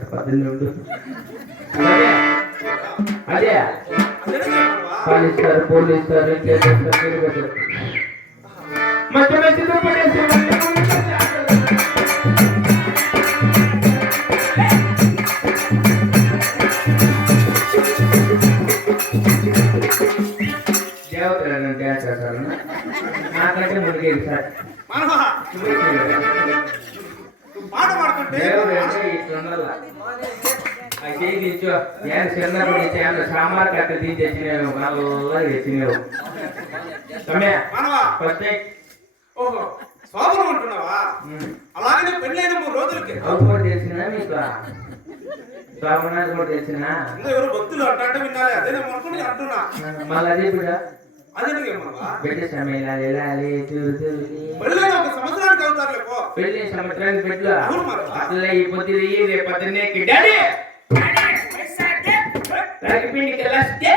ఉండు అదే? పాలిస్తారు పోలీస్తారు పడేసి దేవతలను డ్యాన్స్ చేస్తారు నాకంటే ముందుకేది సార్. పాట పాడుతుంటే దేవుడు అంటే ఇట్లుండాల అయితే నిల్చో నేను చిన్నప్పుడు నుంచి ఆయన సాంబార్ కట్ట తీసి తెచ్చినావు నల్లగా తెచ్చినావు సమయ మానవా ఫస్ట్ ఓహో శోభనం అంటున్నావా అలాగనే పెళ్ళైన మూడు రోజులకి అవు కూడా తెలిసినా మీకు సోమనాథ్ కూడా తెలిసినా ఇంకా ఎవరు భక్తులు అంటే వినాలి అదేనే అనుకుని అంటున్నా మళ్ళీ అదే కూడా అదే మానవా పెళ్లి సమయాలు వెళ్ళాలి చూసి పెళ్లి సంవత్సరానికి పెట్టు అవును మరి. అట్లా ఈ పొద్దుది రేపు పొద్దున్నే డాడీ రాగిపిండికి వెళ్ళొస్తే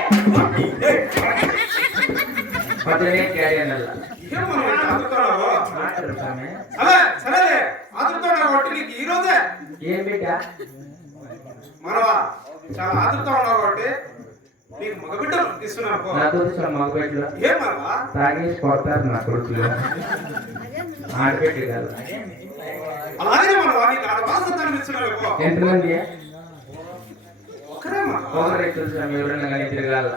పొద్దున్నే డాడీ అన్నల్లా ఏం మనం ఆదుతున్నావు మాట్లాడు స్వామి సరే సరేలే ఆదుతున్నావు కాబట్టి నీకు ఈ రోజే ఏం బిడ్డ మనవా చాలా ఆదుతా ఉన్నావు కాబట్టి నీకు మగబిడ్డ ఇస్తున్నాను పో నా కూతురు మగపెట్లు ఏం మనవా తాగేసి కొడతారు నా కొడుకులు ఆడపెట్టి కాదు అలాగే మనవా నీకు ఆడ వాసతాన్ని ఇస్తున్నాను పో ఎంతమంది ఒక్కరే మనవా ఒకరు ఎట్లు స్వామి ఎవరన్నా కానీ తిరగాల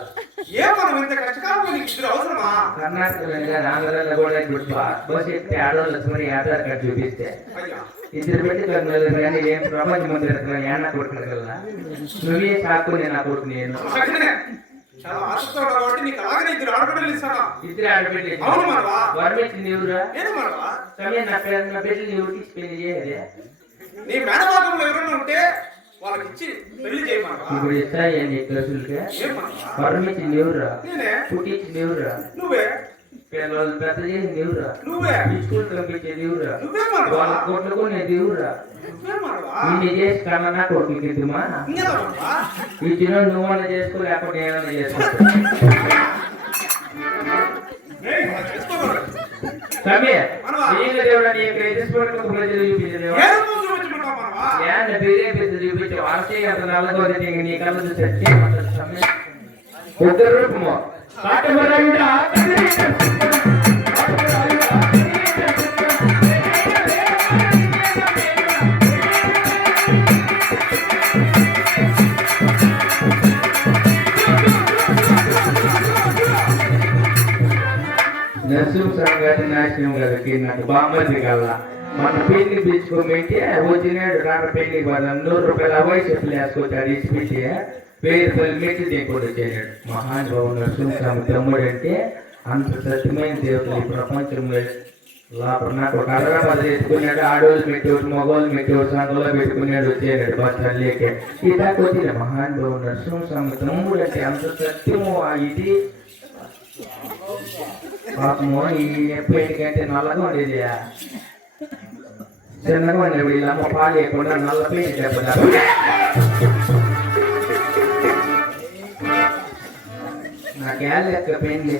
ఏం మనం ఇంత కష్టకాలంలో నీకు ఇద్దరు అవసరమా కర్ణాటకలో కానీ ఆంధ్రాలో కూడా ఇప్పుడు బా- బస్సు ఎక్కితే ఆడవాళ్ళు మరి ఆధార్ కార్డు చూపిస్తే అయ్యా ఇద్దరు పెట్టి కర్నూలు కానీ ఏం ప్రపంచం మంది ఏనా కొడుకున్న కల్లా నువ్వే సాకు నేను నా కొడుకు నేను అలాగనే చాలా ఉన్నావు కాబట్టి నీకు అలాగనే ఇద్దరు ఆడబిడ్డలు ఇస్తానా. ఇద్దరు ఆడపెట్టి అవును మనవా? నేను మనవా? సమయం నా పేరు నా బిడ్డలు ఎవరు తీసి పెళ్ళి చేయదే నీ మేనభాగంలో ఎవరైనా ఉంటే వాళ్ళకి ఇచ్చి పెళ్ళి చేయమనవా ఇప్పుడు నేనే? నువ్వే? పిల్లలు పెద్ద నువ్వే. స్కూల్ ఎవరు నువ్వే వాళ్ళ కోట్లు మనవా నిన్ను చేసి కన్నా కొడుకు ఇద్దుమా ఇచ్చిన నువ్వన్నా చేసుకో లేకపోతే ఏమన్నా చేసుకో. చేసుకోకూడదు. సమయ మనవా. నీళ్ళ దేవుడా కాటమరాయుడా నరసింహ నాశనం గారికి నాకు బామ్మది కల్లా. మన పెళ్ళి పిచ్చుకోమంటే వచ్చినాడు నాన్న పెళ్ళి వాళ్ళ నూరు రూపాయల అవై చెప్పులు వేసుకొచ్చాడు ఇచ్చిపెట్టి పేరు పల్లి మెట్టి దింపుడు వచ్చాడు. మహానుభావు నరసింహస్వామి తమ్ముడు అంటే అంత సత్యమైన దేవతలు ఈ ప్రపంచంలో లోపల నాకు ఒక హైదరాబాద్ ఎత్తుకున్నాడు ఆడవాళ్ళు పెట్టేవాడు మగవాళ్ళు పెట్టేవాడు సంఘంలో పెట్టుకున్నాడు వచ్చేయాడు బస్ తల్లికే ఇదాకొచ్చిన మహానుభావు నరసింహస్వామి తమ్ముడు అంటే అంత సత్యము ఇది. பாப்பமோ போய் கேட்டு நல்லா வந்துட்டியா சிறந்த கொஞ்சம் இப்படி இல்லாம பாலியை கொண்டு நல்லா பேசி கேட்பதாரு நான் கேளுக்கு பெண்ணு.